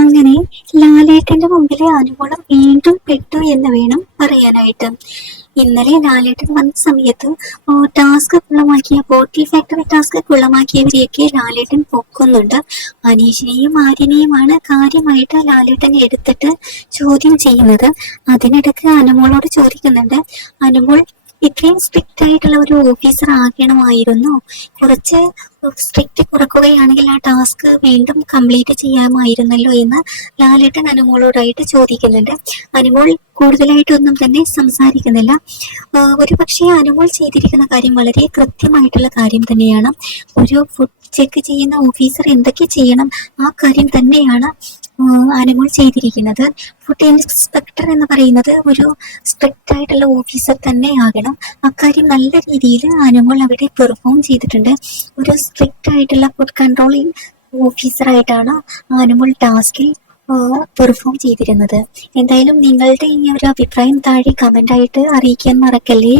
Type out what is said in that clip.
അങ്ങനെ ലാലേട്ടന്റെ മുമ്പിലെ അനുകൂലം വീണ്ടും പെട്ടു എന്ന് വേണം പറയാനായിട്ട് ഇന്നലെ ലാലേട്ടൻ വന്ന സമയത്ത് ടാസ്ക് കുളമാക്കിയ ബോട്ടിൽ ഫാക്ടറി ടാസ്ക് കുളമാക്കിയവരെയൊക്കെ ലാലേട്ടൻ പൊക്കുന്നുണ്ട്. അനീഷിനെയും ആര്യനെയുമാണ് കാര്യമായിട്ട് ലാലേട്ടൻ എടുത്തിട്ട് ചോദ്യം ചെയ്യുന്നത്. അതിനിടയ്ക്ക് അനുമോളോട് ചോദിക്കുന്നുണ്ട് അനുമോൾ ഇത്രയും സ്ട്രിക്റ്റ് ആയിട്ടുള്ള ഒരു ഓഫീസർ ആകണമായിരുന്നു. കുറച്ച് സ്ട്രിക്റ്റ് കുറക്കുകയാണെങ്കിൽ ആ ടാസ്ക് വീണ്ടും കംപ്ലീറ്റ് ചെയ്യാമായിരുന്നല്ലോ എന്ന് ലാലേട്ടൻ അനുമോളോടായിട്ട് ചോദിക്കുന്നുണ്ട്. അനുമോൾ കൂടുതലായിട്ടൊന്നും തന്നെ സംസാരിക്കുന്നില്ല. ഒരു പക്ഷേ അനുമോൾ ചെയ്തിരിക്കുന്ന കാര്യം വളരെ കൃത്യമായിട്ടുള്ള കാര്യം തന്നെയാണ്. ഒരു ഫുഡ് ചെക്ക് ചെയ്യുന്ന ഓഫീസർ എന്തൊക്കെ ചെയ്യണം ആ കാര്യം തന്നെയാണ് ആഹ് അനുമോൾ ചെയ്തിരിക്കുന്നത്. ഫുഡ് ഇൻസ്പെക്ടർ എന്ന് പറയുന്നത് ഒരു സ്ട്രിക്റ്റ് ആയിട്ടുള്ള ഓഫീസർ തന്നെ ആകണം. അക്കാര്യം നല്ല രീതിയിൽ അനുമോൾ അവിടെ പെർഫോം ചെയ്തിട്ടുണ്ട്. ഒരു സ്ട്രിക്റ്റ് ആയിട്ടുള്ള ഫുഡ് കൺട്രോളിംഗ് ഓഫീസറായിട്ടാണ് അനുമോൾ ടാസ്കിൽ പെർഫോം ചെയ്തിരുന്നത്. എന്തായാലും നിങ്ങളുടെ ഈ ഒരു അഭിപ്രായം താഴെ കമന്റായിട്ട് അറിയിക്കാൻ മറക്കല്ലേ?